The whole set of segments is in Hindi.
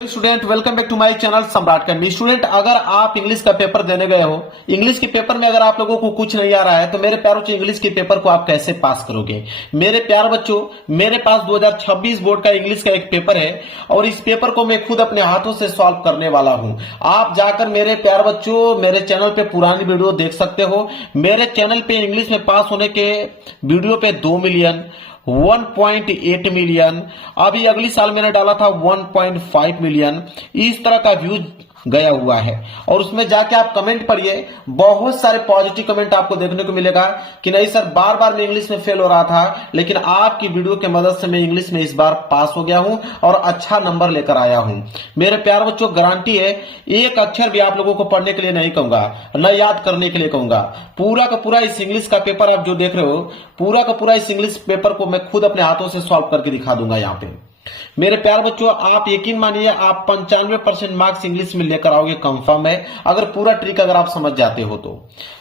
Student welcome back to my channel Samrat academy. Student अगर आप इंग्लिश का पेपर देने गए हो, इंग्लिश के पेपर में अगर आप लोगों को कुछ नहीं आ रहा है तो मेरे प्यारे बच्चों इंग्लिश के पेपर को आप कैसे पास करोगे। मेरे प्यारे बच्चों, मेरे पास 2026 बोर्ड का इंग्लिश का एक पेपर है और इस पेपर को मैं खुद अपने हाथों से सॉल्व करने वाला हूं। आप जाकर मेरे प्यारे बच्चों मेरे चैनल पे पुरानी वीडियो देख सकते हो। मेरे चैनल पे इंग्लिश में पास होने के वीडियो पे 2 मिलियन, 1.8 मिलियन, अभी अगली साल मैंने डाला था 1.5 मिलियन, इस तरह का व्यूज गया हुआ है। और उसमें जाके आप कमेंट पढ़िए, बहुत सारे पॉजिटिव कमेंट आपको देखने को मिलेगा कि नहीं सर बार बार मैं इंग्लिश में फेल हो रहा था, लेकिन आपकी वीडियो की मदद से मैं इंग्लिश में इस बार पास हो गया हूं और अच्छा नंबर लेकर आया हूं। मेरे प्यारे बच्चों गारंटी है, एक अक्षर भी आप लोगों को पढ़ने के लिए नहीं कहूंगा, न याद करने के लिए कहूंगा। पूरा का पूरा इस इंग्लिश का पेपर आप जो देख रहे हो, पूरा का पूरा इस इंग्लिश पेपर को मैं खुद अपने हाथों से सॉल्व करके दिखा दूंगा। यहाँ पे मेरे प्यारे बच्चों आप यकीन मानिए, आप 95% मार्क्स इंग्लिश में लेकर आओगे, कंफर्म है, अगर पूरा ट्रिक अगर आप समझ जाते हो तो।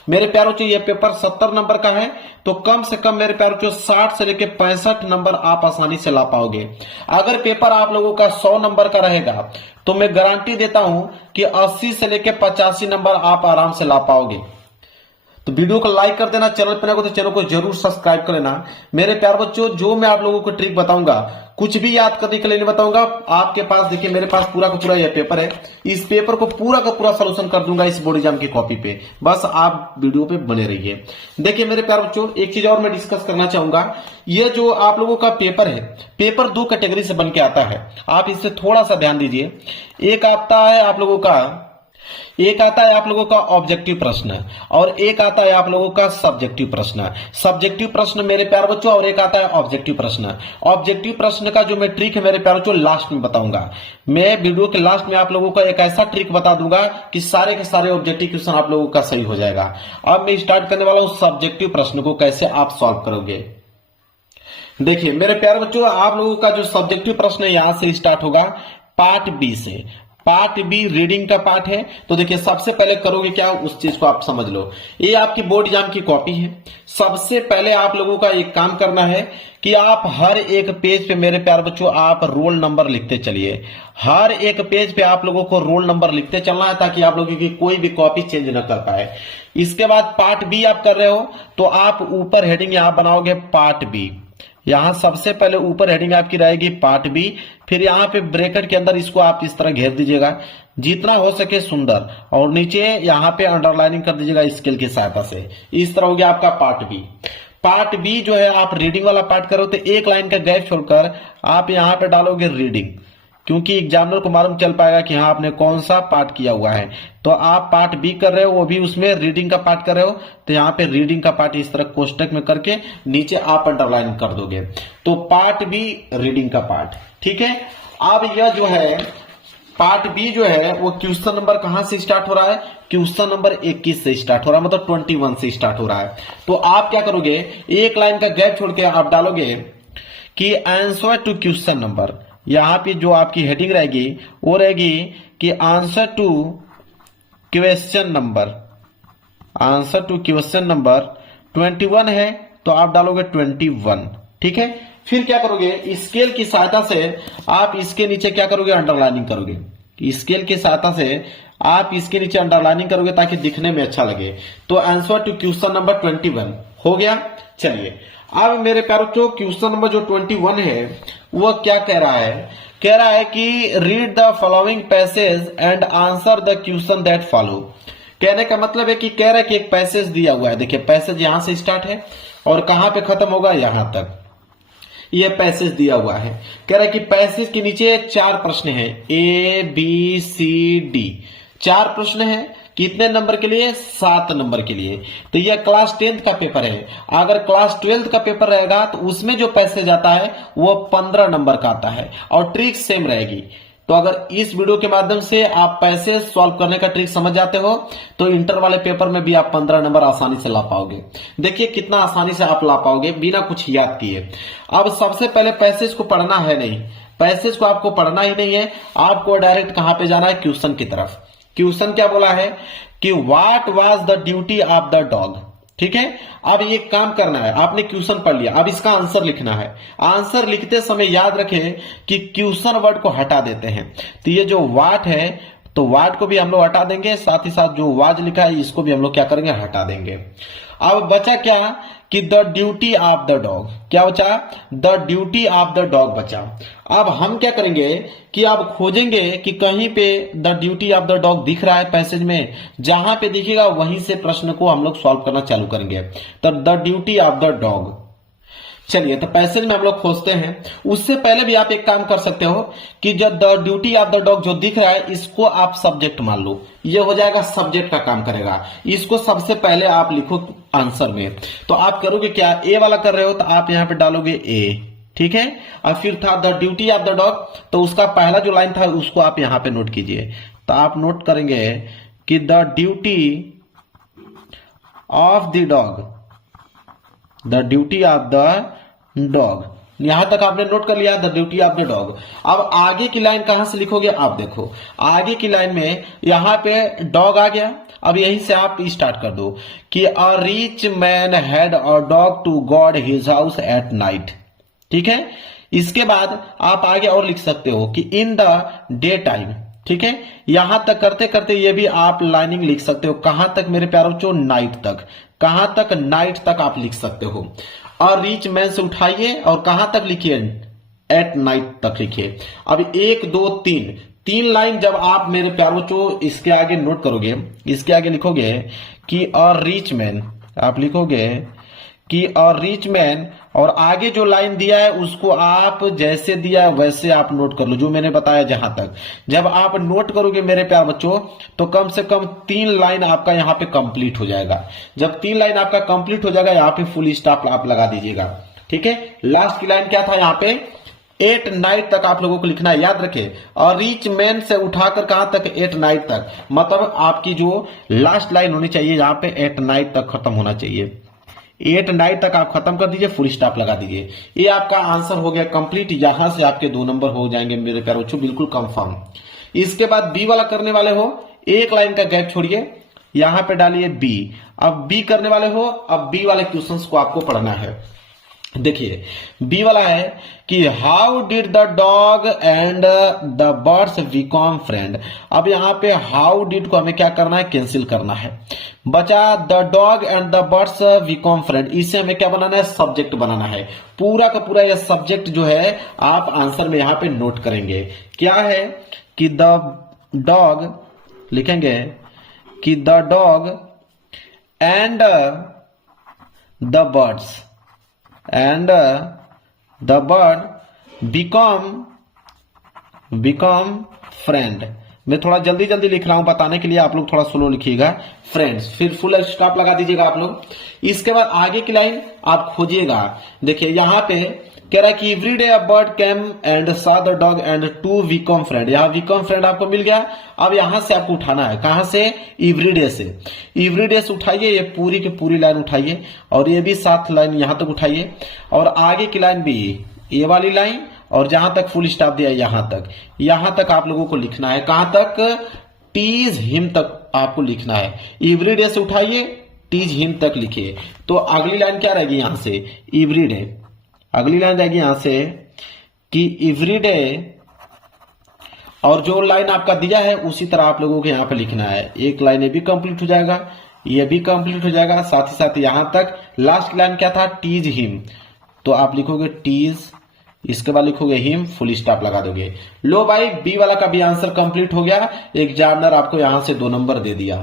मेरे प्यारे बच्चों ये पेपर 70 नंबर का है, तो कम से कम मेरे प्यारे बच्चों 60 से लेकर 65 नंबर आप आसानी से ला पाओगे। अगर पेपर आप लोगों का 100 नंबर का रहेगा तो मैं गारंटी देता हूं कि 80 से लेकर 85 नंबर आप आराम से ला पाओगे। तो वीडियो को लाइक कर देना, चैनल पर नए हो तो चैनल को जरूर सब्सक्राइब कर लेना। मेरे प्यार बच्चों जो मैं आप लोगों को ट्रिक बताऊंगा, कुछ भी याद करने के लिए नहीं बताऊंगा। आपके पास देखिए मेरे पास पूरा का पूरा यह पेपर है, इस पेपर को पूरा का पूरा सोल्यूशन कर दूंगा इस बोर्ड एग्जाम की कॉपी पे, बस आप वीडियो पे बने रहिए। देखिए मेरे प्यार बच्चों एक चीज और मैं डिस्कस करना चाहूंगा, ये जो आप लोगों का पेपर है, पेपर 2 कैटेगरी से बन के आता है, आप इससे थोड़ा सा ध्यान दीजिए। एक आता है आप लोगों का ऑब्जेक्टिव प्रश्न और एक आता है आप लोगों का सब्जेक्टिव प्रश्न। सब्जेक्टिव प्रश्न मेरे प्यारे बच्चों और एक आता है ऑब्जेक्टिव प्रश्न। ऑब्जेक्टिव प्रश्न का जो मैं ट्रिक है मेरे प्यारे बच्चों लास्ट में बताऊंगा। मैं वीडियो के लास्ट में आप लोगों को एक ऐसा ट्रिक बता दूंगा कि सारे के सारे ऑब्जेक्टिव क्वेश्चन आप लोगों का सही हो जाएगा। अब मैं स्टार्ट करने वाला हूं सब्जेक्टिव प्रश्न को कैसे आप सॉल्व करोगे। देखिए मेरे प्यारे बच्चों आप लोगों का जो सब्जेक्टिव प्रश्न है यहां से स्टार्ट होगा पार्ट बी से। पार्ट बी रीडिंग का पार्ट है। तो देखिए सबसे पहले करोगे क्या, उस चीज को आप समझ लो। ये आपकी बोर्ड एग्जाम की कॉपी है। सबसे पहले आप लोगों का एक काम करना है कि आप हर एक पेज पे मेरे प्यारे बच्चों आप रोल नंबर लिखते चलिए। हर एक पेज पे आप लोगों को रोल नंबर लिखते चलना है ताकि आप लोगों की कोई भी कॉपी चेंज न कर पाए। इसके बाद पार्ट बी आप कर रहे हो तो आप ऊपर हेडिंग यहां बनाओगे पार्ट बी। यहां सबसे पहले ऊपर हेडिंग आपकी रहेगी पार्ट बी, फिर यहां पे ब्रैकेट के अंदर इसको आप इस तरह घेर दीजिएगा जितना हो सके सुंदर, और नीचे यहां पे अंडरलाइनिंग कर दीजिएगा स्केल की सहायता से। इस तरह हो गया आपका पार्ट बी। पार्ट बी जो है आप रीडिंग वाला पार्ट करो तो एक लाइन का गैप छोड़कर आप यहां पे डालोगे रीडिंग, क्योंकि एग्जामिनर को मालूम चल पाएगा कि हाँ आपने कौन सा पार्ट किया हुआ है। तो आप पार्ट बी कर रहे हो, वो भी उसमें रीडिंग का पार्ट कर रहे हो, तो यहाँ पे रीडिंग का पार्ट इस तरह कोष्टक में करके नीचे आप अंडरलाइन कर दोगे। तो पार्ट बी रीडिंग का पार्ट, ठीक है। अब यह जो है पार्ट बी जो है वो क्वेश्चन नंबर कहां से स्टार्ट हो रहा है, क्वेश्चन नंबर 21 से स्टार्ट हो रहा है, मतलब 21 से स्टार्ट हो रहा है। तो आप क्या करोगे, एक लाइन का गैप छोड़ के आप डालोगे कि आंसर टू क्वेश्चन नंबर। यहां पे जो आपकी हेडिंग रहेगी वो रहेगी कि answer to question number, answer to question number 21 है तो आप डालोगे 21, ठीक है। फिर क्या करोगे, स्केल की सहायता से आप इसके नीचे क्या करोगे, अंडरलाइनिंग करोगे। स्केल की सहायता से आप इसके नीचे अंडरलाइनिंग करोगे ताकि दिखने में अच्छा लगे। तो आंसर टू क्वेश्चन नंबर 21 हो गया। चलिए अब मेरे प्यारे बच्चों क्वेश्चन नंबर जो 21 है वो क्या कह रहा है कि read the following passage and answer the question that follow. कहने का मतलब है कि कह रहा है कि एक पैसेज दिया हुआ है। देखिए पैसेज यहां से स्टार्ट है और कहां पे खत्म होगा, यहां तक यह पैसेज दिया हुआ है। कह रहा है कि पैसेज के नीचे 4 प्रश्न है, ए बी सी डी, 4 प्रश्न है। कितने नंबर के लिए, 7 नंबर के लिए। तो यह क्लास 10th का पेपर है। अगर क्लास 12th का पेपर रहेगा तो उसमें जो पैसेज आता है वो 15 नंबर का आता है और ट्रिक सेम रहेगी। तो अगर इस वीडियो के माध्यम से आप पैसेज सॉल्व करने का ट्रिक समझ जाते हो तो इंटर वाले पेपर में भी आप 15 नंबर आसानी से ला पाओगे। देखिए कितना आसानी से आप ला पाओगे बिना कुछ याद किए। अब सबसे पहले पैसेज को पढ़ना है नहीं, पैसेज को आपको पढ़ना ही नहीं है, आपको डायरेक्ट कहां पे जाना है, क्वेश्चन की तरफ। क्वेश्चन क्या बोला है कि what was the duty of the dog. ठीक है। अब ये काम करना है, आपने क्वेश्चन पढ़ लिया, अब इसका आंसर लिखना है। आंसर लिखते समय याद रखें कि क्वेश्चन वर्ड को हटा देते हैं। तो ये जो वाट है, तो वाट को भी हम लोग हटा देंगे, साथ ही साथ जो वाज लिखा है इसको भी हम लोग क्या करेंगे, हटा देंगे। अब बचा क्या कि the duty of the dog, क्या बचा, the duty of the dog बचा। अब हम क्या करेंगे कि अब खोजेंगे कि कहीं पे the duty of the dog दिख रहा है पैसेज में, जहां पे दिखेगा वहीं से प्रश्न को हम लोग सॉल्व करना चालू करेंगे। तो the duty of the dog, चलिए तो पैसेज में हम लोग खोजते हैं। उससे पहले भी आप एक काम कर सकते हो कि जो the duty of the dog जो दिख रहा है इसको आप सब्जेक्ट मान लो, ये हो जाएगा सब्जेक्ट का काम करेगा। इसको सबसे पहले आप लिखो आंसर में। तो आप करोगे क्या, ए वाला कर रहे हो तो आप यहां पे डालोगे ए, ठीक है। अब फिर था the duty of the dog, तो उसका पहला जो लाइन था उसको आप यहां पे नोट कीजिए। तो आप नोट करेंगे कि the duty of the dog, the duty of the dog, यहां तक आपने नोट कर लिया, the duty of the dog. अब आगे की लाइन कहां से लिखोगे, आप देखो आगे की लाइन में यहां पे डॉग आ गया। अब यहीं से आप स्टार्ट कर दो कि a rich man had a dog to guard his house at night, ठीक है। इसके बाद आप आगे और लिख सकते हो कि इन द डे टाइम, ठीक है। यहां तक करते करते ये भी आप लाइनिंग लिख सकते हो, कहां तक मेरे प्यारों बच्चों, नाइट तक। कहां तक, नाइट तक आप लिख सकते हो। और रिच मैन से उठाइए और कहां तक लिखिए, एट नाइट तक लिखिए। अब 1 2 3 तीन लाइन जब आप मेरे प्यारों बच्चों इसके आगे नोट करोगे, इसके आगे लिखोगे कि अ रिच मैन, आप लिखोगे कि अ रिच मैन, और आगे जो लाइन दिया है उसको आप जैसे दिया है वैसे आप नोट कर लो, जो मैंने बताया जहां तक। जब आप नोट करोगे मेरे प्यार बच्चों तो कम से कम 3 लाइन आपका यहां पे कंप्लीट हो जाएगा। जब 3 लाइन आपका कंप्लीट हो जाएगा यहां पे फुल स्टॉप आप लगा दीजिएगा, ठीक है। लास्ट की लाइन क्या था यहाँ पे, 8 नाइट तक आप लोगों को लिखना है, याद रखें। और रिच मैन से उठाकर कहां तक, 8 नाइट तक, मतलब आपकी जो लास्ट लाइन होनी चाहिए यहाँ पे 8 नाइट तक खत्म होना चाहिए। 8 नाइट तक आप खत्म कर दीजिए, फुल स्टॉप लगा दीजिए। ये आपका आंसर हो गया कंप्लीट। यहां से आपके 2 नंबर हो जाएंगे मेरे प्यारे बच्चों, बिल्कुल कंफर्म। इसके बाद बी वाला करने वाले हो, एक लाइन का गैप छोड़िए, यहां पे डालिए बी। अब बी करने वाले हो, अब बी वाले क्वेश्चंस को आपको पढ़ना है। देखिए बी वाला है कि how did the dog and the birds become friend. अब यहां पे हाउ डिड को हमें क्या करना है, कैंसिल करना है। बचा the dog and the birds become friend, इसे हमें क्या बनाना है, सब्जेक्ट बनाना है। पूरा का पूरा यह सब्जेक्ट जो है आप आंसर में यहां पे नोट करेंगे। क्या है कि द डॉग, लिखेंगे कि the dog and the birds and the bird become friend। मैं थोड़ा जल्दी जल्दी लिख रहा हूं बताने के लिए, आप लोग थोड़ा स्लो लिखिएगा। फ्रेंड्स, फिर फुल स्टॉप लगा दीजिएगा आप लोग। इसके बाद आगे की लाइन आप खोजिएगा। देखिए यहां पे कह रहा है कि every day a bird came and saw the dog and to become friend. यहां बिकम फ्रेंड आपको मिल गया। अब यहां से आपको उठाना है, कहां से, एवरी डे से। एवरी डे से उठाइए, ये पूरी की पूरी लाइन उठाइए, और ये भी 7 लाइन यहां तक उठाइए, और आगे की लाइन भी ये वाली लाइन, और जहां तक फुल स्टॉप दिया यहां तक आप लोगों को लिखना है। कहां तक, टीज हिम तक आपको लिखना है। एवरी डे से उठाइए, टीज हिम तक लिखिए। तो अगली लाइन क्या रहेगी यहां से, एवरी डे। अगली लाइन रहेगी यहां से कि एवरी डे, और जो लाइन आपका दिया है उसी तरह आप लोगों को यहां पे लिखना है। एक लाइन ये भी कंप्लीट हो जाएगा, ये भी कंप्लीट हो जाएगा, साथ ही साथ यहां तक। लास्ट लाइन क्या था, टीज हिम, तो आप लिखोगे टीज, इसके बाद लिखोगे हिम, फुल स्टॉप लगा दोगे। लो भाई, बी वाला का भी आंसर कंप्लीट हो गया। एग्जामिनर आपको यहां से 2 नंबर दे दिया।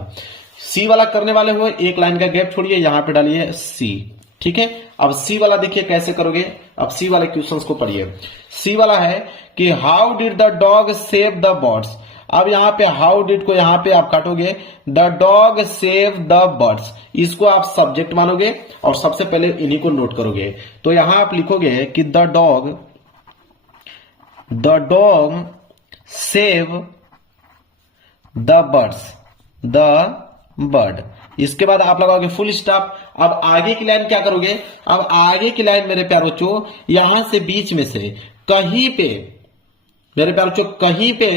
सी वाला करने वाले हो, एक लाइन का गैप छोड़िए, यहां पे डालिए सी, ठीक है। अब सी वाला देखिए कैसे करोगे। अब सी वाले क्वेश्चंस को पढ़िए। सी वाला है कि how did the dog save the birds. अब यहां पे हाउ डिड को यहां पे आप काटोगे, the dog save the birds, इसको आप सब्जेक्ट मानोगे और सबसे पहले इन्हीं को नोट करोगे। तो यहां आप लिखोगे कि the dog save the birds, the bird. इसके बाद आप लगाओगे फुल स्टॉप। अब आगे की लाइन क्या करोगे, अब आगे की लाइन मेरे प्यारे बच्चों यहां से बीच में से कहीं पे, मेरे प्यारे बच्चों कहीं पे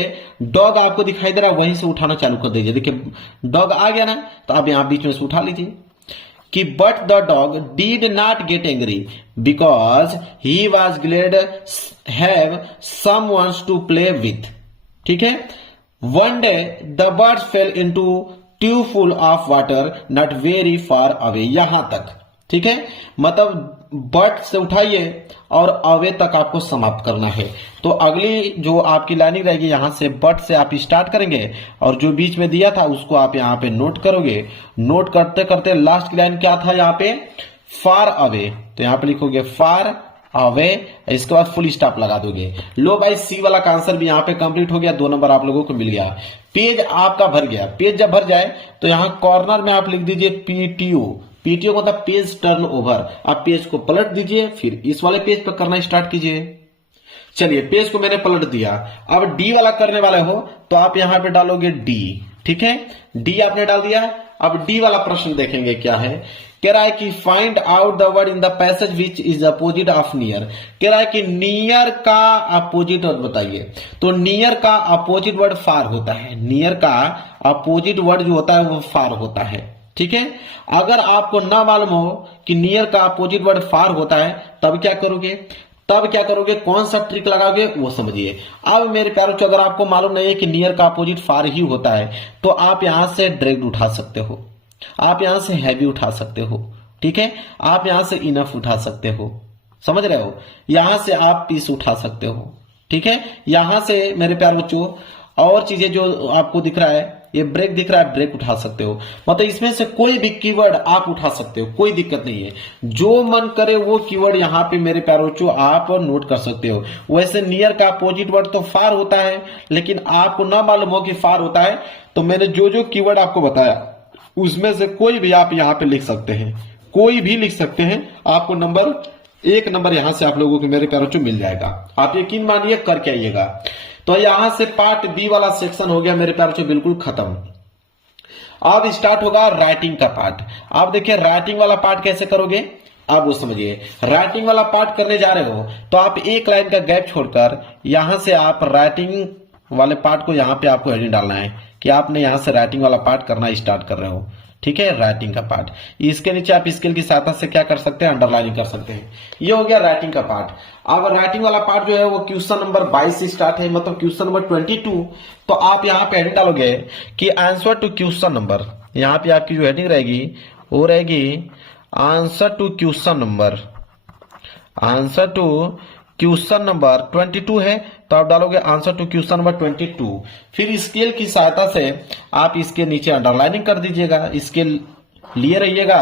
डॉग आपको दिखाई दे रहा है, वहीं से उठाना चालू कर दीजिए। देखिए डॉग आ गया ना, तो आप यहां बीच में से उठा लीजिए। कि but the dog did not get angry because he was glad have someone to play with. ठीक है। One day the birds fell into tub full of water not very far away, यहां तक। ठीक है। मतलब बट से उठाइए और अवे तक आपको समाप्त करना है। तो अगली जो आपकी लाइनिंग रहेगी यहां से बट से आप स्टार्ट करेंगे और जो बीच में दिया था उसको आप यहां पे नोट करोगे। नोट करते करते लास्ट की लाइन क्या था यहां पे, फार अवे, तो यहां पे लिखोगे फार अवे, इसके बाद फुल स्टॉप लगा दोगे। लो भाई सी वाला का आंसर भी यहां पे कंप्लीट हो गया, 2 नंबर आप लोगों को मिल गया। पेज आपका भर गया। पेज जब भर जाए तो यहां कॉर्नर में आप लिख दीजिए पीटीओ। पीटीओ मतलब पेज टर्न ओवर। आप पेज को पलट दीजिए, फिर इस वाले पेज पर करना स्टार्ट कीजिए। चलिए पेज को मैंने पलट दिया। अब डी वाला करने वाले हो तो आप यहां पे डालोगे डी। ठीक है, डी आपने डाल दिया। अब डी वाला प्रश्न देखेंगे क्या है। कह रहा है कि find out the word in the passage which is opposite of near. कह रहा है कि नियर का अपोजिट वर्ड बताइए। तो नियर का अपोजिट वर्ड फार होता है। नियर का अपोजिट वर्ड जो होता है वो फार होता है। ठीक है। अगर आपको ना मालूम हो कि नियर का अपोजिट वर्ड फार होता है तब क्या करोगे, कौन सा ट्रिक लगाओगे वो समझिए। अब मेरे प्यारों को अगर आपको मालूम नहीं है कि नियर का अपोजिट फार ही होता है तो आप यहां से डायरेक्ट उठा सकते हो, आप यहां से हैवी उठा सकते हो। ठीक है। आप यहां से इनफ उठा सकते हो, समझ रहे हो। यहां से आप पीस उठा सकते हो। ठीक है। यहां से मेरे प्यारे बच्चों और चीजें जो आपको दिख रहा है, ये ब्रेक दिख रहा है, ब्रेक उठा सकते हो। मतलब इसमें से कोई भी कीवर्ड आप उठा सकते हो, कोई दिक्कत नहीं है। जो मन करे वो कीवर्ड यहाँ पे मेरे प्यारे बच्चों आप नोट कर सकते हो। वैसे नियर का अपोजिट वर्ड तो फार होता है, लेकिन आपको ना मालूम हो कि फार होता है तो मैंने जो जो कीवर्ड आपको बताया उसमें से कोई भी आप यहाँ पे लिख सकते हैं, कोई भी लिख सकते हैं। आपको एक नंबर यहां से आप लोगों को मेरे प्यारों को मिल जाएगा। आप यकीन मानिए करके आइएगा। तो यहां से पार्ट बी वाला सेक्शन हो गया मेरे प्यारों को बिल्कुल खत्म। अब स्टार्ट होगा राइटिंग का पार्ट। आप देखिए राइटिंग वाला पार्ट कैसे करोगे आप वो समझिए। राइटिंग वाला पार्ट करने जा रहे हो तो आप एक लाइन का गैप छोड़कर यहां से आप राइटिंग वाले पार्ट को यहां पे आपको हेडिंग डालना है कि आपने यहां से राइटिंग वाला पार्ट करना स्टार्ट कर रहे हो। ठीक है। राइटिंग का पार्ट, इसके नीचे आप स्केल की सहायता से क्या कर सकते हैं, अंडरलाइनिंग कर सकते हैं। ये हो गया राइटिंग का पार्ट। अब राइटिंग वाला पार्ट जो है वो क्वेश्चन नंबर 22 से स्टार्ट है, मतलब क्वेश्चन नंबर 22। तो आप यहाँ पे हेडिंग डालोगे कि आंसर टू क्वेश्चन नंबर, यहाँ पे आपकी जो हेडिंग रहेगी वो रहेगी answer to question number, answer to question number 22 है तो आप डालोगे आंसर टू क्वेश्चन नंबर 22। फिर स्केल की सहायता से आप इसके नीचे अंडरलाइनिंग कर दीजिएगा, स्केल लिए रहिएगा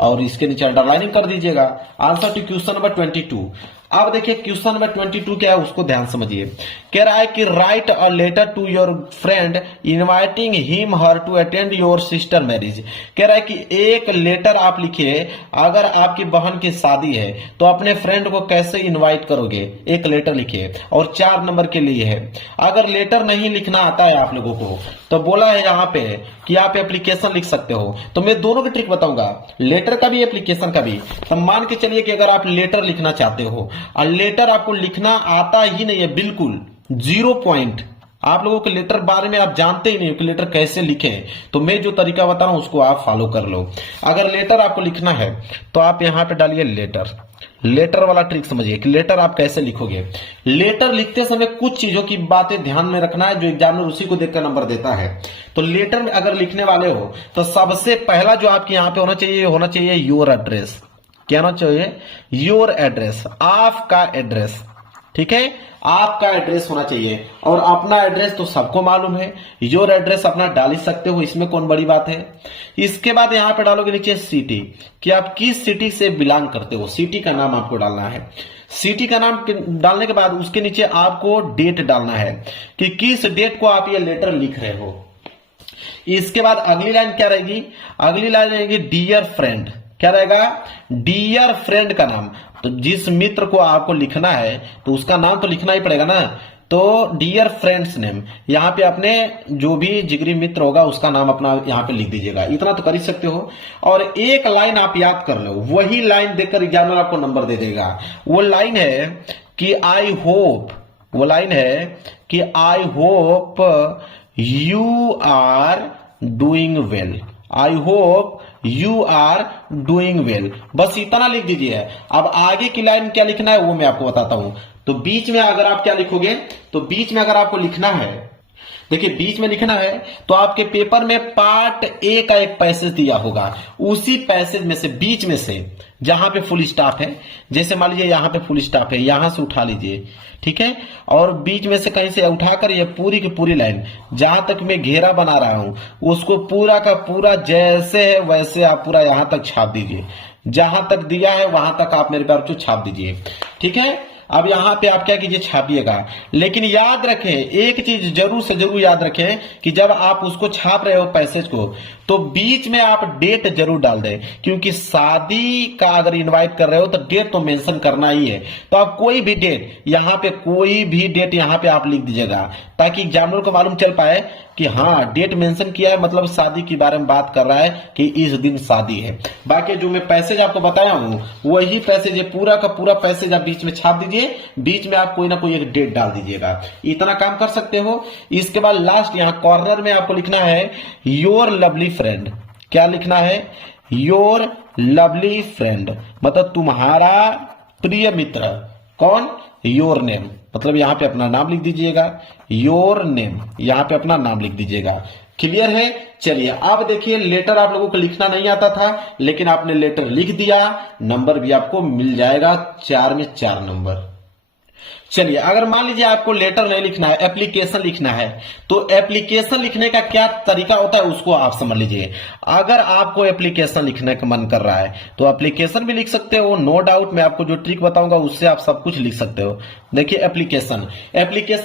और इसके नीचे अंडरलाइनिंग कर दीजिएगा आंसर टू क्वेश्चन नंबर 22। अब देखिए क्वेश्चन नंबर 22 क्या है उसको ध्यान समझिए। कह रहा है कि write a letter to your friend inviting him her to attend your sister marriage. कह रहा है कि एक लेटर आप लिखिए, अगर आपकी बहन की शादी है तो अपने फ्रेंड को कैसे इनवाइट करोगे, एक लेटर लिखिए और 4 नंबर के लिए है। अगर लेटर नहीं लिखना आता है आप लोगों को तो बोला है यहाँ पे कि आप एप्लीकेशन लिख सकते हो। तो मैं दोनों की ट्रिक बताऊंगा, लेटर का भी एप्लीकेशन का भी। तो मान के चलिए कि अगर आप लेटर लिखना चाहते हो और लेटर आपको लिखना आता ही नहीं है, बिल्कुल 0 पॉइंट, आप लोगों के लेटर बारे में आप जानते ही नहीं हो कि लेटर कैसे लिखें, तो मैं जो तरीका बता रहा हूं उसको आप फॉलो कर लो। अगर लेटर आपको लिखना है तो आप यहां पे डालिए लेटर। लेटर वाला ट्रिक समझिए कि लेटर आप कैसे लिखोगे। लेटर लिखते समय कुछ चीजों की बातें ध्यान में रखना है, जो एग्जामिनर उसी को देखकर नंबर देता है। तो लेटर में अगर लिखने वाले हो तो सबसे पहला जो आपके यहाँ पे होना चाहिए योर एड्रेस। क्या होना चाहिए, योर एड्रेस, आपका एड्रेस। ठीक है, आपका एड्रेस होना चाहिए। और अपना एड्रेस तो सबको मालूम है, योर एड्रेस अपना डाल ही सकते हो, इसमें कौन बड़ी बात है। इसके बाद यहां पे डालोगे नीचे सिटी, कि आप किस सिटी से बिलोंग करते हो, सिटी का नाम आपको डालना है। सिटी का नाम डालने के बाद उसके नीचे आपको डेट डालना है कि किस डेट को आप ये लेटर लिख रहे हो। इसके बाद अगली लाइन क्या रहेगी, अगली लाइन रहेगी डियर फ्रेंड। क्या रहेगा, डियर फ्रेंड का नाम। तो जिस मित्र को आपको लिखना है तो उसका नाम तो लिखना ही पड़ेगा ना, तो डियर फ्रेंड्स नेम, यहाँ पे अपने जो भी जिगरी मित्र होगा उसका नाम अपना यहाँ पे लिख दीजिएगा। इतना तो कर ही सकते हो। और एक लाइन आप याद कर लो, वही लाइन देखकर एग्जामिनर आपको नंबर दे देगा। वो लाइन है कि आई होप, वो लाइन है कि I hope you are doing well. I hope you are doing well, बस इतना लिख दीजिए। अब आगे की लाइन क्या लिखना है वो मैं आपको बताता हूं। तो बीच में अगर आप क्या लिखोगे, तो बीच में अगर आपको लिखना है, देखिए बीच में लिखना है तो आपके पेपर में पार्ट ए का एक पैसेज दिया होगा, उसी पैसेज में से बीच में से जहां पे फुल स्टॉप है, जैसे मान लीजिए यहां पे फुल स्टॉप है, यहां से उठा लीजिए, ठीक है, और बीच में से कहीं से उठाकर ये पूरी की पूरी लाइन जहां तक मैं घेरा बना रहा हूं उसको पूरा का पूरा जैसे है वैसे आप पूरा यहां तक छाप दीजिए, जहां तक दिया है वहां तक आप मेरे प्यारे बच्चों छाप दीजिए, ठीक है। अब यहां पे आप क्या कीजिए, छापिएगा, लेकिन याद रखें एक चीज जरूर से जरूर याद रखें कि जब आप उसको छाप रहे हो पैसेज को, तो बीच में आप डेट जरूर डाल दें, क्योंकि शादी का अगर इनवाइट कर रहे हो तो डेट तो मेंशन करना ही है। तो आप कोई भी डेट यहां पे, कोई भी डेट यहां पे आप लिख दीजिएगा, ताकि एग्जामिनर को मालूम चल पाए कि हाँ डेट मेंशन किया है, मतलब शादी के बारे में बात कर रहा है कि इस दिन शादी है। बाकी जो मैं पैसेज आपको बताया हूं वही पैसेज है, पूरा का पूरा पैसेज आप बीच में छाप दीजिए, बीच में आप कोई ना कोई एक डेट डाल दीजिएगा, इतना काम कर सकते हो। इसके बाद लास्ट यहां कॉर्नर में आपको लिखना है योर लवली फ्रेंड। क्या लिखना है, योर लवली फ्रेंड, मतलब तुम्हारा प्रिय मित्र। कौन, योर नेम, मतलब यहां पे अपना नाम लिख दीजिएगा, योर नेम, यहां पे अपना नाम लिख दीजिएगा। क्लियर है। चलिए अब देखिए, लेटर आप लोगों को लिखना नहीं आता था, लेकिन आपने लेटर लिख दिया, नंबर भी आपको मिल जाएगा, 4 में 4 नंबर। चलिए अगर मान लीजिए आपको लेटर नहीं लिखना है, एप्लीकेशन लिखना है, तो एप्लीकेशन लिखने का क्या तरीका होता है उसको आप समझ लीजिए। अगर आपको एप्लीकेशन लिखने का मन कर रहा है तो एप्लीकेशन भी लिख सकते हो, नो डाउट। मैं आपको जो ट्रिक बताऊंगा उससे आप सब कुछ लिख सकते हो। देखिए एप्लीकेशन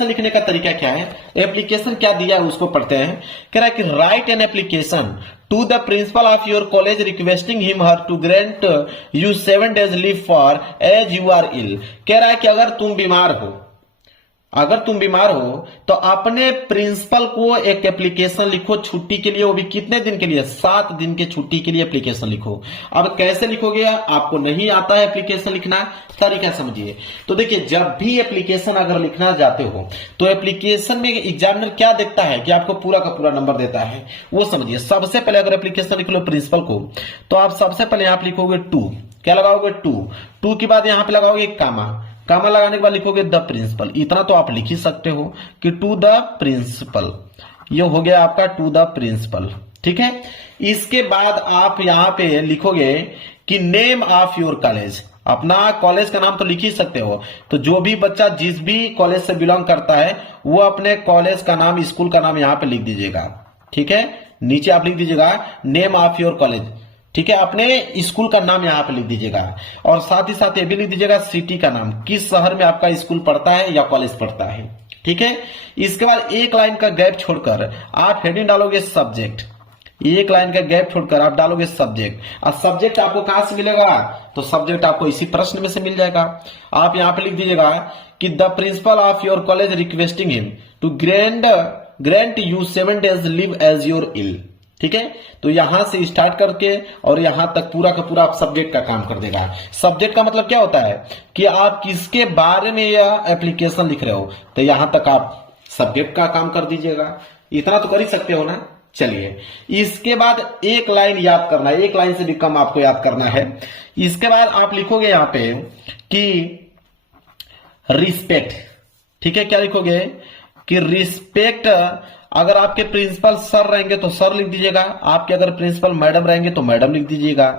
लिखने का तरीका क्या है, एप्लीकेशन क्या दिया है उसको पढ़ते हैं। कह रहा है कि right an application to the principal of your college requesting him her to grant you 7 days leave for as you are ill। कह रहा है कि अगर तुम बीमार हो तो अपने प्रिंसिपल को एक एप्लीकेशन लिखो छुट्टी के लिए, वो भी कितने दिन के लिए, 7 दिन के छुट्टी के लिए एप्लीकेशन लिखो। अब कैसे लिखोगे, आपको नहीं आता है एप्लीकेशन लिखना, तरीका समझिए। तो देखिए जब भी एप्लीकेशन अगर लिखना जाते हो तो एप्लीकेशन में एग्जामिनर क्या देखता है कि आपको पूरा का पूरा नंबर देता है, वो समझिए। सबसे पहले अगर एप्लीकेशन लिख लो प्रिंसिपल को, तो आप सबसे पहले आप लिखोगे 2, क्या लगाओगे 2 के बाद यहां पे लगाओगे कामा लगाने के बाद लिखोगे द प्रिंसिपल। इतना तो आप लिख ही सकते हो कि टू द प्रिंसिपल, ये हो गया आपका टू द प्रिंसिपल, ठीक है। इसके बाद आप यहां पे लिखोगे कि नेम ऑफ योर कॉलेज, अपना कॉलेज का नाम तो लिख ही सकते हो। तो जो भी बच्चा जिस भी कॉलेज से बिलोंग करता है वो अपने कॉलेज का नाम, स्कूल का नाम यहां पे लिख दीजिएगा, ठीक है। नीचे आप लिख दीजिएगा नेम ऑफ योर कॉलेज, ठीक है, अपने स्कूल का नाम यहां पे लिख दीजिएगा, और साथ ही साथ ये भी लिख दीजिएगा सिटी का नाम, किस शहर में आपका स्कूल पढ़ता है या कॉलेज पढ़ता है, ठीक है। इसके बाद एक लाइन का गैप छोड़कर आप हेडिंग डालोगे सब्जेक्ट, एक लाइन का गैप छोड़कर आप डालोगे सब्जेक्ट। और सब्जेक्ट आपको कहां से मिलेगा, तो सब्जेक्ट आपको इसी प्रश्न में से मिल जाएगा। आप यहां पे लिख दीजिएगा कि the principal of your college requesting him to grant you 7 days leave as your ill, ठीक है। तो यहां से स्टार्ट करके और यहां तक पूरा का पूरा आप सब्जेक्ट का काम कर देगा। सब्जेक्ट का मतलब क्या होता है कि आप किसके बारे में यह एप्लीकेशन लिख रहे हो, तो यहां तक आप सब्जेक्ट का काम कर दीजिएगा। इतना तो कर ही सकते हो ना। चलिए इसके बाद एक लाइन याद करना है, एक लाइन से भी कम आपको याद करना है। इसके बाद आप लिखोगे यहां पे कि रिस्पेक्ट, ठीक है। क्या लिखोगे कि रिस्पेक्ट, अगर आपके प्रिंसिपल सर रहेंगे तो सर लिख दीजिएगा, आपके अगर प्रिंसिपल मैडम रहेंगे तो मैडम लिख दीजिएगा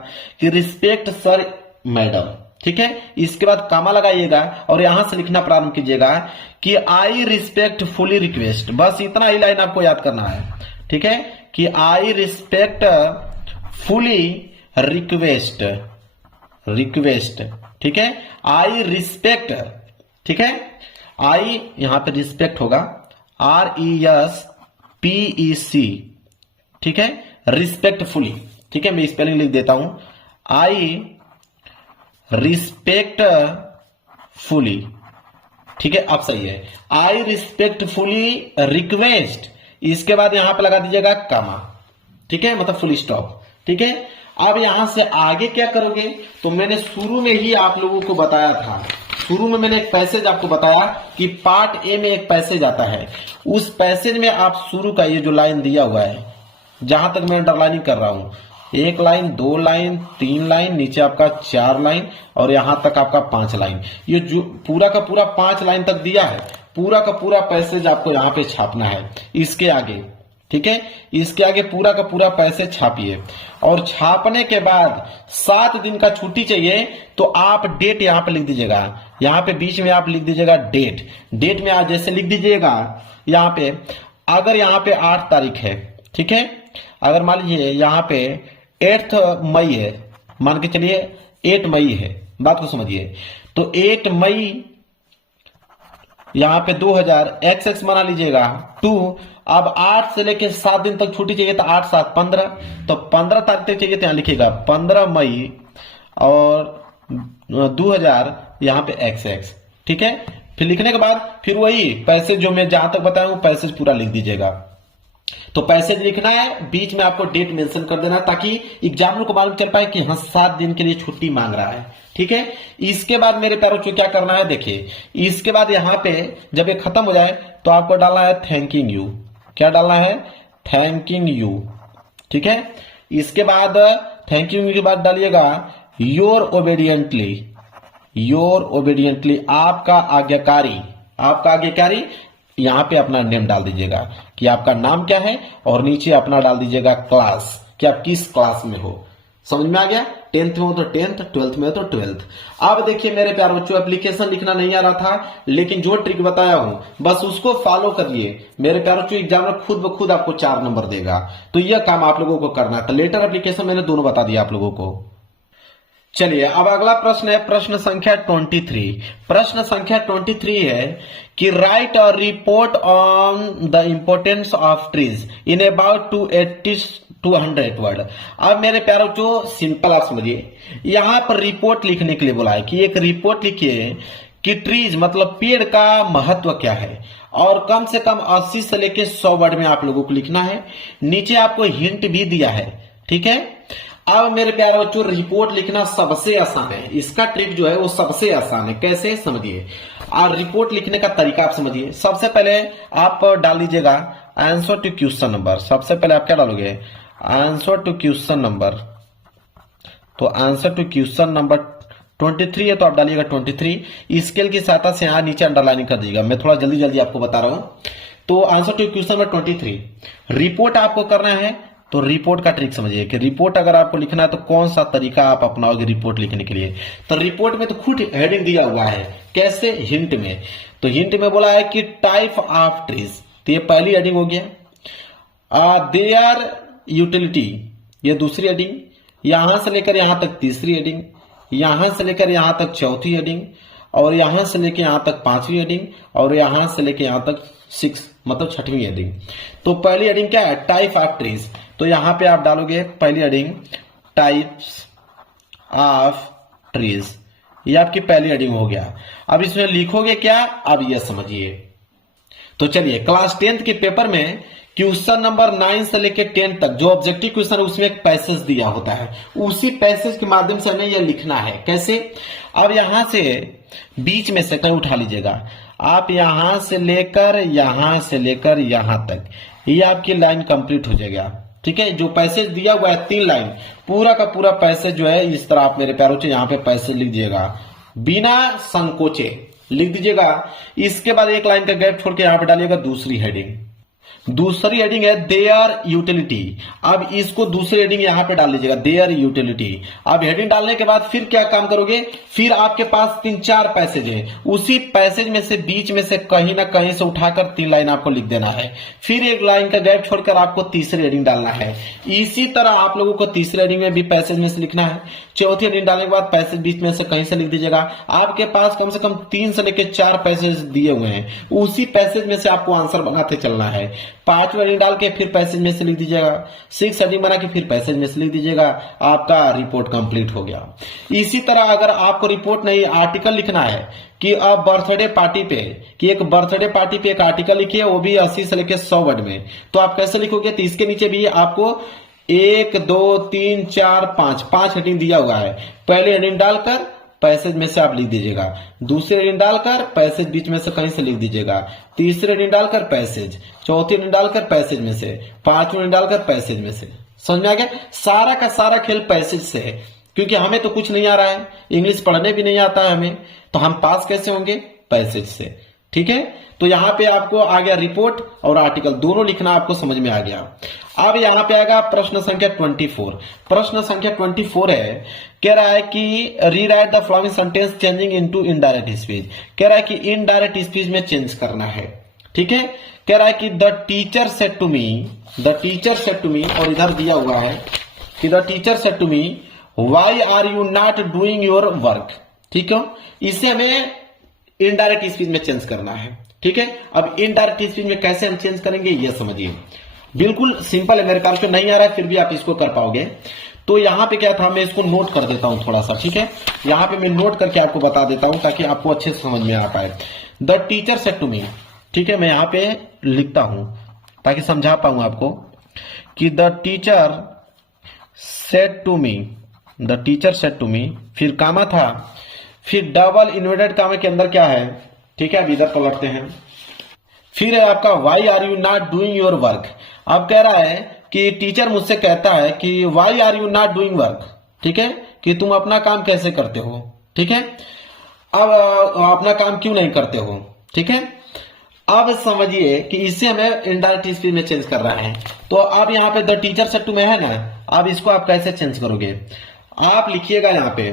कि रिस्पेक्ट सर मैडम, ठीक है। इसके बाद कामा लगाइएगा और यहां से लिखना प्रारंभ कीजिएगा कि आई रिस्पेक्ट फुली रिक्वेस्ट, बस इतना ही लाइन आपको याद करना है, ठीक है, कि आई रिस्पेक्ट फुली रिक्वेस्ट, ठीक है, आई रिस्पेक्ट, ठीक है। आई यहां पे रिस्पेक्ट होगा RESPEC, ठीक है, रिस्पेक्टफुली, ठीक है। मैं स्पेलिंग लिख देता हूं, आई रिस्पेक्टफुली, ठीक है, अब सही है, आई रिस्पेक्टफुली रिक्वेस्ट। इसके बाद यहां पे लगा दीजिएगा कामा, ठीक है, मतलब फुल स्टॉप, ठीक है। अब यहां से आगे क्या करोगे, तो मैंने शुरू में ही आप लोगों को बताया था, शुरू में मैंने एक पैसेज आपको बताया कि पार्ट ए में एक पैसेज आता है, उस पैसेज में आप शुरू का ये जो लाइन दिया हुआ है, जहां तक मैं अंडरलाइनिंग कर रहा हूं, 1 लाइन, 2 लाइन, 3 लाइन, नीचे आपका 4 लाइन और यहां तक आपका 5 लाइन। ये जो पूरा का पूरा 5 लाइन तक दिया है, पूरा का पूरा पैसेज आपको यहाँ पे छापना है। इसके आगे, ठीक है, इसके आगे पूरा का पूरा पैसेज छापिए और छापने के बाद 7 दिन का छुट्टी चाहिए तो आप डेट यहाँ पे लिख दीजिएगा। यहाँ पे बीच में आप लिख दीजिएगा डेट। डेट में आप जैसे लिख दीजिएगा यहाँ पे, अगर यहाँ पे 8 तारीख है, ठीक है, अगर मान लीजिए यहाँ पे 8 मई है, मान के चलिए 8 मई है, बात को समझिए, तो 8 मई यहाँ पे 2000 XX बना लीजिएगा 2। अब 8 से लेके 7 दिन तक छुट्टी चाहिए तो 8 7 15, तो 15 तारीख तक चाहिए तो यहाँ लिखिएगा 15 मई और 2000 यहाँ पे XX, ठीक है। फिर लिखने के बाद फिर वही पैसेज जो मैं जहां तक बताया हूं पैसेज पूरा लिख दीजिएगा। तो पैसेज लिखना है, बीच में आपको डेट मेंशन कर देना ताकि एग्जामिनर को मालूम चल पाए कि हाँ 7 दिन के लिए छुट्टी मांग रहा है, ठीक है। इसके बाद मेरे प्यारों को क्या करना है, देखिए इसके बाद यहाँ पे जब ये खत्म हो जाए तो आपको डालना है थैंकिंग यू। क्या डालना है, थैंकिंग यू, ठीक है। इसके बाद थैंकिंग यू के बाद डालिएगा योर ओबेडियंटली। योर ओबेडियंटली, आपका आज्ञाकारी, आपका आज्ञाकारी। यहां पे अपना नेम डाल दीजिएगा कि आपका नाम क्या है और नीचे अपना डाल दीजिएगा क्लास, कि आप किस क्लास में हो। समझ में आ गया, 10th में हो तो 10th, 12th में हो तो 12th। अब देखिए मेरे प्यारे बच्चों, एप्लीकेशन लिखना नहीं आ रहा था, लेकिन जो ट्रिक बताया हूं बस उसको फॉलो करिए मेरे प्यारे बच्चों। एग्जामिनर खुद ब खुद आपको 4 नंबर देगा, तो यह काम आप लोगों को करना है। तो लेटर एप्लीकेशन मैंने दोनों बता दिया आप लोगों को। चलिए अब अगला प्रश्न है प्रश्न संख्या 23। प्रश्न संख्या 23 है कि write a report on the importance of trees in about 280 to 100 word. अब मेरे प्यारों जो सिंपल आप समझिए, यहां पर रिपोर्ट लिखने के लिए बोला है कि एक रिपोर्ट लिखिए कि ट्रीज मतलब पेड़ का महत्व क्या है, और कम से कम 80 से लेके 100 वर्ड में आप लोगों को लिखना है। नीचे आपको हिंट भी दिया है, ठीक है। अब मेरे प्यारे बच्चों रिपोर्ट लिखना सबसे आसान है, इसका ट्रिक जो है वो सबसे आसान है। कैसे समझिए, और रिपोर्ट लिखने का तरीका आप समझिए। सबसे पहले आप डाल लीजिएगा आंसर टू क्वेश्चन नंबर। सबसे पहले आप क्या डालोगे, आंसर टू क्वेश्चन नंबर। तो आंसर टू क्वेश्चन नंबर 23 है तो आप डालिएगा 23। स्केल की सहायता से यहां नीचे अंडरलाइनिंग कर दीजिएगा, मैं थोड़ा जल्दी जल्दी आपको बता रहा हूं। तो answer to question number 23 report आपको करना है। तो रिपोर्ट का ट्रिक समझिए कि रिपोर्ट अगर आपको लिखना है तो कौन सा तरीका आप अपनाओगे रिपोर्ट लिखने के लिए। तो रिपोर्ट में तो खुद हेडिंग दिया हुआ है, कैसे, हिंट में। तो हिंट में बोला है कि टाइप ऑफ ट्रीज, तो ये पहली हेडिंग हो गया। देयर यूटिलिटी, ये दूसरी हेडिंग। यहां से लेकर यहां तक तीसरी हेडिंग, यहां से लेकर यहां तक चौथी हेडिंग, और यहां से लेकर यहां तक 5वीं हेडिंग, और यहां से लेकर यहां तक 6 मतलब 6वीं हेडिंग। तो पहली हेडिंग क्या है, टाइप ऑफ ट्रीज। तो यहां पे आप डालोगे पहली हेडिंग टाइप्स ऑफ ट्रीज, ये आपकी पहली हेडिंग हो गया। अब इसमें लिखोगे क्या, अब ये समझिए। तो चलिए क्लास 10th के पेपर में क्वेश्चन नंबर 9 से लेकर 10 तक जो ऑब्जेक्टिव क्वेश्चन है उसमें एक पैसेज दिया होता है, उसी पैसेज के माध्यम से हमें यह लिखना है। कैसे, अब यहां से बीच में से कहीं उठा लीजिएगा, आप यहां से लेकर यहां तक, ये आपकी लाइन कंप्लीट हो जाएगा, ठीक है। जो पैसेज दिया हुआ है 3 लाइन, पूरा का पूरा पैसेज जो है इस तरह आप मेरे प्यारों से यहाँ पे पैसेज लिख दीजिएगा, बिना संकोचे लिख दीजिएगा। इसके बाद एक लाइन का गैप छोड़ के यहाँ पे डालिएगा दूसरी हेडिंग। दूसरी हेडिंग है देयर यूटिलिटी। अब इसको दूसरी हेडिंग यहां पे डाल लीजिएगा, देयर यूटिलिटी। अब हेडिंग डालने के बाद फिर क्या काम करोगे, फिर आपके पास 3-4 पैसेज है, उसी पैसेज में से बीच में से कहीं ना कहीं से उठाकर 3 लाइन आपको लिख देना है। फिर एक लाइन का गैप छोड़कर आपको तीसरी हेडिंग डालना है। इसी तरह आप लोगों को तीसरी हेडिंग में भी पैसेज में से लिखना है। चौथी हेडिंग डालने के बाद पैसेज बीच में से कहीं से लिख दीजिएगा। आपके पास कम से कम 3 से लेकर 4 पैसेज दिए हुए हैं, उसी पैसेज में से आपको आंसर बनाते चलना है। 5 हेडिंग डाल के फिर पैसेज में से लिख दीजिएगा, 6 हेडिंग बना के फिर पैसेज में से लिख दीजिएगा, आपका रिपोर्ट कंप्लीट हो गया। इसी तरह अगर आपको रिपोर्ट नहीं आर्टिकल लिखना है कि अब बर्थडे पार्टी पे, कि एक बर्थडे पार्टी पे एक आर्टिकल लिखिए, वो भी 80 से लेकर 100 वर्ड में, तो आप कैसे लिखोगे, तो इसके नीचे भी आपको 1 2 3 4 5 हेडिंग दिया हुआ है। पहले हेडिंग डालकर पैसेज में से आप लिख दीजिएगा, दूसरी लाइन डालकर पैसेज बीच में से कहीं से लिख दीजिएगा, तीसरी लाइन डालकर पैसेज, चौथी लाइन डालकर पैसेज में से, पांचवी लाइन डालकर पैसेज में से। समझ में आ गया? सारा का सारा खेल पैसेज से है, क्योंकि हमें तो कुछ नहीं आ रहा है, इंग्लिश पढ़ने भी नहीं आता है हमें, तो हम पास कैसे होंगे? पैसेज से। ठीक है, तो यहां पे आपको आ गया रिपोर्ट और आर्टिकल दोनों लिखना आपको समझ में आ गया। अब यहां पे आएगा प्रश्न संख्या 24। प्रश्न संख्या 24 है, कह रहा है कि rewrite the following sentence changing into indirect speech. कह रहा है कि इनडायरेक्ट स्पीच में चेंज करना है। ठीक है, कह रहा है कि the teacher said to me, the teacher said to me, और इधर दिया हुआ है कि the teacher said to me why are you not doing your work. ठीक है, इसे हमें इनडायरेक्ट स्पीच में चेंज करना है। ठीक है, अब इनडायरेक्ट स्पीच में कैसे हम चेंज करेंगे ये समझिए, बिल्कुल सिंपल है, मेरे ख्याल से नहीं आ रहा है फिर भी आप इसको कर पाओगे। तो यहां पे क्या था, मैं इसको नोट कर देता हूं थोड़ा सा। ठीक है, यहां पे मैं नोट करके आपको बता देता हूं ताकि आपको अच्छे से समझ में आ पाए। The teacher said to me, ठीक है, मैं यहां पे लिखता हूं ताकि समझा पाऊं आपको कि the teacher said to me, the teacher said to me, फिर कामा था, फिर डबल इन्वर्टेड कामा के अंदर क्या है, ठीक है, अब इधर पलटते हैं, फिर है आपका why are you not doing your work. अब कह रहा है कि टीचर मुझसे कहता है कि why are you not doing work, ठीक है, कि तुम अपना काम कैसे करते हो। ठीक है, अब अपना काम क्यों नहीं करते हो। ठीक है, अब समझिए कि इसे हमें इनडायरेक्ट स्पीच में चेंज कर रहा है। तो अब यहाँ पे द टीचर सेड टू में है ना, अब इसको आप कैसे चेंज करोगे, आप लिखिएगा यहाँ पे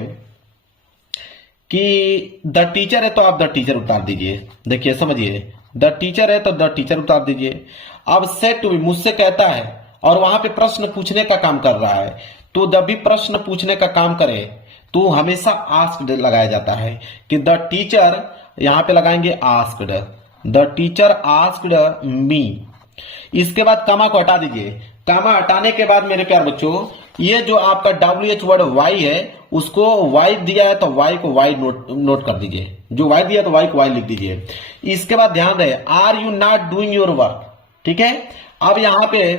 कि द टीचर है तो आप द टीचर उतार दीजिए। देखिए समझिए, द टीचर है तो द टीचर उतार दीजिए। अब सेड टू मी, मुझसे कहता है, और वहां पे प्रश्न पूछने का काम कर रहा है, तो जब भी प्रश्न पूछने का काम करे तो हमेशा आस्क्ड लगाया जाता है कि द टीचर, यहां पे लगाएंगे asked, the teacher asked me. इसके बाद कामा को हटा दीजिए। कामा हटाने के बाद मेरे प्यार बच्चों, ये जो आपका WH वर्ड वाई है, उसको वाई दिया है तो वाई को वाई नोट कर दीजिए, जो वाई दिया तो वाई को वाई लिख दीजिए। इसके बाद ध्यान रहे, are you not doing your work. ठीक है, अब यहां पे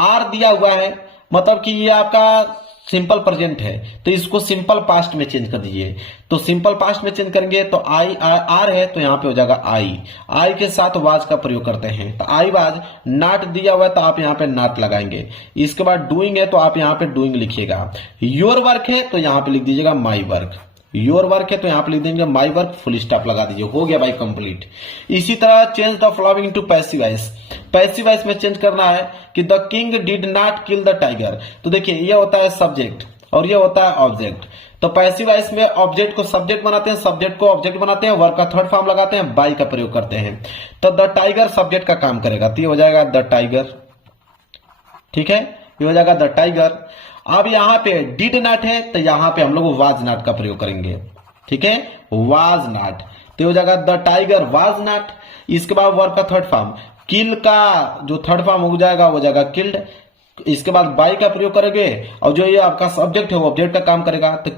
आर दिया हुआ है, मतलब कि ये आपका सिंपल प्रेजेंट है, तो इसको सिंपल पास्ट में चेंज कर दीजिए। तो सिंपल पास्ट में चेंज करेंगे तो आई आर है तो यहां पे हो जाएगा आई, आई के साथ वाज का प्रयोग करते हैं, तो आई वाज। नॉट दिया हुआ है तो आप यहां पे नॉट लगाएंगे। इसके बाद डूइंग है तो आप यहां पे डूइंग लिखिएगा। योर वर्क है तो यहां पे लिख दीजिएगा माई वर्क। योर वर्क है तो यहां पे लिख देंगे माई वर्क, फुल स्टॉप लगा दीजिए, हो गया भाई कंप्लीट। इसी तरह change the following to passive voice. Passive voice में चेंज करना है कि the king did not kill the tiger. तो देखिए, ये होता है सब्जेक्ट और ये होता है ऑब्जेक्ट। तो पैसिव वॉइस में ऑब्जेक्ट को सब्जेक्ट बनाते हैं, सब्जेक्ट को ऑब्जेक्ट बनाते हैं, वर्ब का थर्ड फॉर्म लगाते हैं, बाई का प्रयोग करते हैं। तो द टाइगर सब्जेक्ट का काम करेगा, तो ये हो जाएगा द टाइगर। ठीक है, ये हो जाएगा द टाइगर। अब यहां पे डिड नॉट है तो यहां पे हम लोग वाज नॉट का प्रयोग करेंगे। ठीक है, वाज नॉट, तो हो जाएगा द टाइगर वाज नॉट। इसके बाद वर्ब का थर्ड फॉर्म, किल का जो थर्ड फॉर्म हो जाएगा किल्ड। इसके बाद बाई का प्रयोग करेंगे और जो ये आपका सब्जेक्ट है वो ऑब्जेक्ट का काम करेगा, तो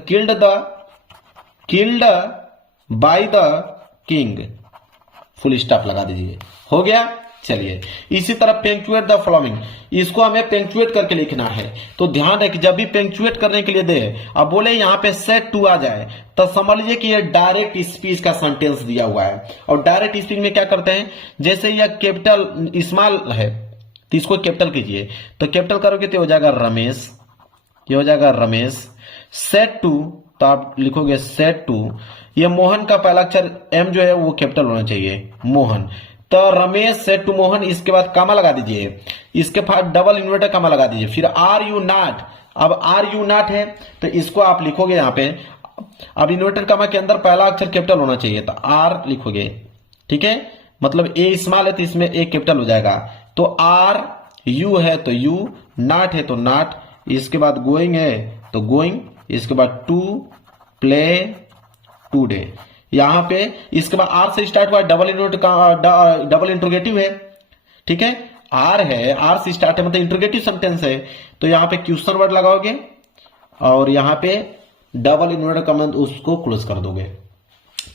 killed by the king, full stop लगा दीजिए, हो गया। चलिए, इसी तरह पेंचुएट द फॉलोइंग, इसको हमें पेंचुएट करके लिखना है। तो ध्यान है कि जब भी पेंचुएट करने के लिए दे, अब बोले यहां पे सेड टू आ जाए तो समझ लीजिए कि ये डायरेक्ट स्पीच का सेंटेंस दिया हुआ है। और डायरेक्ट स्पीच में क्या करते हैं, जैसे यह कैपिटल स्मॉल है तो इसको कैपिटल कीजिए, तो कैपिटल करोगे तो हो जाएगा रमेश, ये हो जाएगा रमेश। सेड टू, तो आप लिखोगे सेड टू, ये मोहन का पहला अक्षर एम जो है वो कैपिटल होना चाहिए, मोहन। तो रमेश सेड टू मोहन, इसके बाद कामा लगा दीजिए, इसके बाद डबल इन्वर्टर कामा लगा दीजिए, फिर आर यू नॉट। अब आर यू नॉट है तो इसको आप लिखोगे यहां पे, अब इन्वर्टर कामा के अंदर पहला अक्षर कैपिटल होना चाहिए, तो आर लिखोगे। ठीक है, मतलब ए स्मॉल है तो इसमें ए कैपिटल हो जाएगा। तो आर, यू है तो यू, नॉट है तो नॉट, इसके बाद गोइंग है तो गोइंग, इसके बाद टू प्ले टूडे, यहां पे इसके बाद आर से स्टार्ट हुआ, डबल इंट्रोगेटिव है। ठीक है, आर है, आर से स्टार्ट है मतलब इंट्रोगेटिव सेंटेंस है, तो यहां पे क्वेश्चन वर्ड लगाओगे और यहां पे डबल इन्वर्टेड कॉमा उसको क्लोज कर दोगे।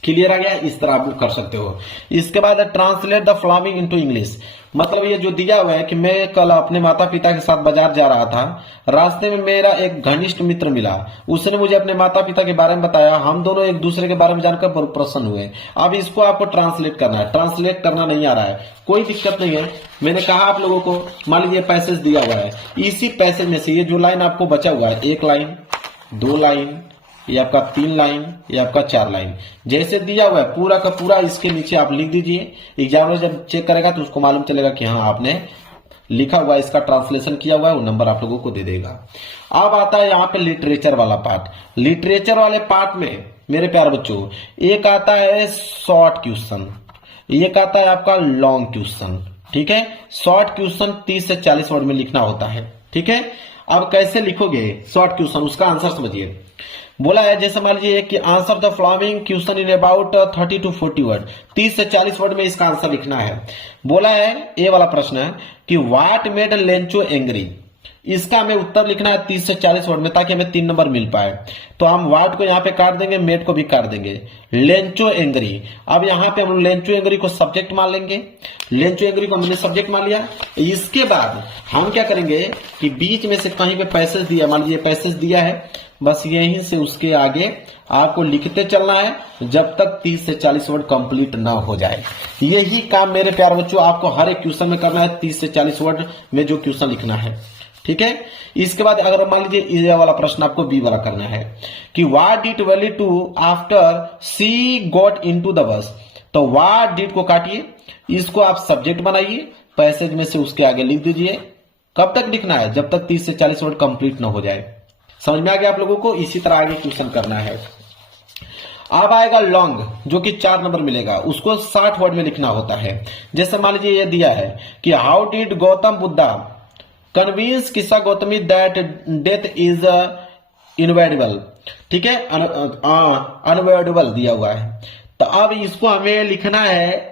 क्लियर आ गया। इस तरह आप कर सकते हो। इसके बाद translate the following into English, मतलब ये जो दिया हुआ है कि मैं कल अपने माता पिता के साथ बाजार जा रहा था, रास्ते में मेरा एक घनिष्ठ मित्र मिला, उसने मुझे अपने माता पिता के बारे में बताया, हम दोनों एक दूसरे के बारे में जानकर बहुत प्रसन्न हुए। अब इसको आपको ट्रांसलेट करना है। ट्रांसलेट करना नहीं आ रहा है, कोई दिक्कत नहीं है। मैंने कहा आप लोगों को, मान लीजिए पैसेज दिया हुआ है, इसी पैसेज में से ये जो लाइन आपको बचा हुआ है, 1 लाइन, 2 लाइन, ये आपका 3 लाइन, ये आपका 4 लाइन, जैसे दिया हुआ है पूरा का पूरा इसके नीचे आप लिख दीजिए। एग्जामिनर जब चेक करेगा तो उसको मालूम चलेगा कि हाँ आपने लिखा हुआ है, इसका ट्रांसलेशन किया हुआ है, वो नंबर आप लोगों को दे देगा। अब आता है यहाँ पे लिटरेचर वाला पार्ट। लिटरेचर वाले पार्ट में मेरे प्यारे बच्चों, एक आता है शॉर्ट क्वेश्चन, एक आता है आपका लॉन्ग क्वेश्चन। ठीक है, शॉर्ट क्वेश्चन 30 से 40 वर्ड में लिखना होता है। ठीक है, अब कैसे लिखोगे शॉर्ट क्वेश्चन, उसका आंसर समझिए। बोला है जैसे मान लीजिए कि answer the following question in about 30 to 40 word, 30 से 40 वर्ड में इसका आंसर लिखना है। बोला है ये वाला प्रश्न है कि व्हाट मेड लेंचो एंग्री, इसका हमें उत्तर लिखना है 30 से 40 वर्ड में, ताकि हमें 3 नंबर मिल पाए। तो हम व्हाट को यहाँ पे काट देंगे, मेड को भी काट देंगे, लेंचो एंग्री। अब यहाँ पे हम लेंचो एंग्री को सब्जेक्ट मान लेंगे, लेंचो एंग्री को हमने सब्जेक्ट मान लिया। इसके बाद हम क्या करेंगे कि बीच में से कहीं पे पैसेज दिया, मान लीजिए पैसेज दिया है, बस यहीं से उसके आगे आपको लिखते चलना है जब तक 30 से 40 वर्ड कंप्लीट ना हो जाए। यही काम मेरे प्यारे बच्चों आपको हर एक क्वेश्चन में करना है, 30 से 40 वर्ड में जो क्वेश्चन लिखना है। ठीक है, इसके बाद अगर मान लीजिए ये वाला प्रश्न आपको बी वाला करना है कि what did Valli do after she got into the bus, तो व्हाट डिड को काटिए, इसको आप सब्जेक्ट बनाइए, पैसेज में से उसके आगे लिख दीजिए। कब तक लिखना है, जब तक 30 से 40 वर्ड कंप्लीट ना हो जाए। समझ में आ गया आप लोगों को। इसी तरह आगे क्वेश्चन करना है। अब आएगा लॉन्ग, जो कि 4 नंबर मिलेगा, उसको 60 वर्ड में लिखना होता है। जैसे मान लीजिए ये दिया है कि how did Gautam Buddha convince किस्सा गौतमी दैट डेथ इज इनवेडिबल। ठीक है, अनवेडिबल दिया हुआ है। तो अब इसको हमें लिखना है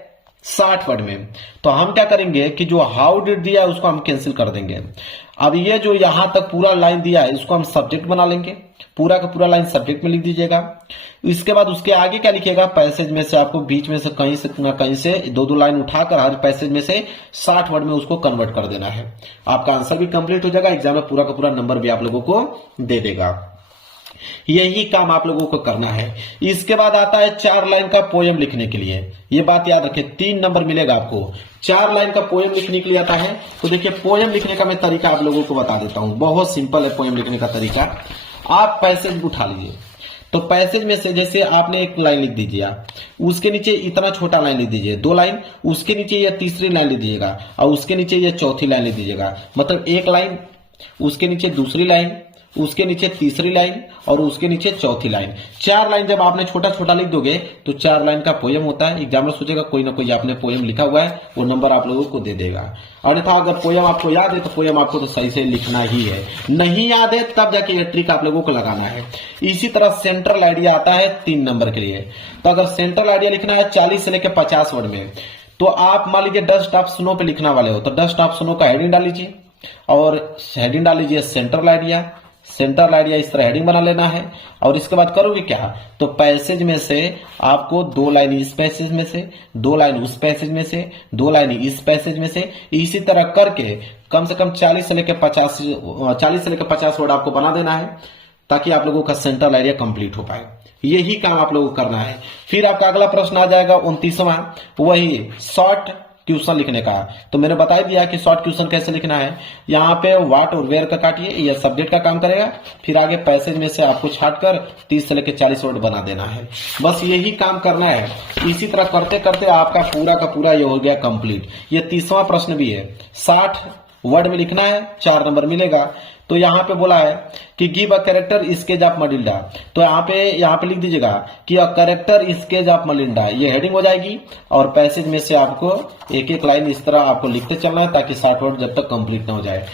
60 वर्ड में। तो हम क्या करेंगे कि जो हाउ डिड दिया है उसको हम कैंसिल कर देंगे। अब ये जो यहां तक पूरा लाइन दिया है इसको हम सब्जेक्ट बना लेंगे, पूरा का पूरा लाइन सब्जेक्ट में लिख दीजिएगा। इसके बाद उसके आगे क्या लिखिएगा, पैसेज में से आपको बीच में से कहीं से ना कहीं से 2-2 लाइन उठाकर हर पैसेज में से 60 वर्ड में उसको कन्वर्ट कर देना है। आपका आंसर भी कंप्लीट हो जाएगा, एग्जाम में पूरा का पूरा नंबर भी आप लोगों को दे देगा। यही काम आप लोगों को करना है। इसके बाद आता है 4 लाइन का पोयम लिखने के लिए। ये बात याद रखें, 3 नंबर मिलेगा आपको। 4 लाइन का पोयम लिखने के लिए आता है। तो देखिए पोयम लिखने का मैं तरीका आप लोगों को बता देता हूं, बहुत सिंपल है पोयम लिखने का तरीका। आप पैसेज उठा लीजिए, तो पैसेज में से जैसे आपने एक लाइन लिख दीजिए, उसके नीचे इतना छोटा लाइन लिख दीजिए, 2 लाइन, उसके नीचे ये तीसरी लाइन लिख दीजिएगा और उसके नीचे ये चौथी लाइन लिख दीजिएगा। मतलब 1 लाइन, उसके नीचे दूसरी लाइन, उसके नीचे तीसरी लाइन और उसके नीचे चौथी लाइन। 4 लाइन जब आपने छोटा छोटा लिख दोगे तो 4 लाइन का पोयम होता है। एग्जामिनर सोचेगा कोई ना कोई आपने पोयम लिखा हुआ है, वो नंबर आप लोगों को दे देगा। और अन्यथा अगर पोयम आपको याद है तो पोयम आपको तो सही से लिखना ही है, नहीं याद है तब जाके ये ट्रिक आप लोगों को लगाना है। इसी तरह सेंट्रल आइडिया आता है 3 नंबर के लिए। तो अगर सेंट्रल आइडिया लिखना है 40 से लेकर 50 वर्ड में, तो आप मान लीजिए डस्ट ऑफ स्नो पे लिखना वाले हो तो डस्ट ऑफ स्नो का हेडिंग डाल लीजिए और हेडिंग डाल लीजिए सेंट्रल आइडिया। सेंट्रल आइडिया इस तरह हेडिंग बना लेना है। और इसके बाद करोगे क्या, तो पैसेज में से आपको 2 लाइन इस पैसेज में से, 2 लाइन उस पैसेज में से, 2 लाइन इस पैसेज में से, इसी तरह करके कम से कम 40 से लेकर 50 वर्ड आपको बना देना है, ताकि आप लोगों का सेंट्रल आइडिया कंप्लीट हो पाए। यही काम आप लोगों को करना है। फिर आपका अगला प्रश्न आ जाएगा 29वां, वही शॉर्ट क्वेश्चन लिखने का। तो मैंने बता दिया कि शॉर्ट क्वेश्चन कैसे लिखना है। यहाँ पे व्हाट और वेयर का काटिए, यह सब्जेक्ट का काम करेगा। फिर आगे पैसेज में से आपको छाटकर 30 से लेकर 40 वर्ड बना देना है। बस यही काम करना है। इसी तरह करते करते आपका पूरा का पूरा ये हो गया कंप्लीट। ये 30वां प्रश्न भी है, 60 वर्ड में लिखना है, 4 नंबर मिलेगा। तो यहाँ पे बोला है कि give a character sketch of Malinda. तो यहाँ पे लिख दीजिएगा कि a character sketch of Malinda, ये हेडिंग हो जाएगी। और पैसेज में से आपको एक एक लाइन इस तरह आपको लिखते चलना है, ताकि 60 वर्ड जब तक कंप्लीट ना हो जाए।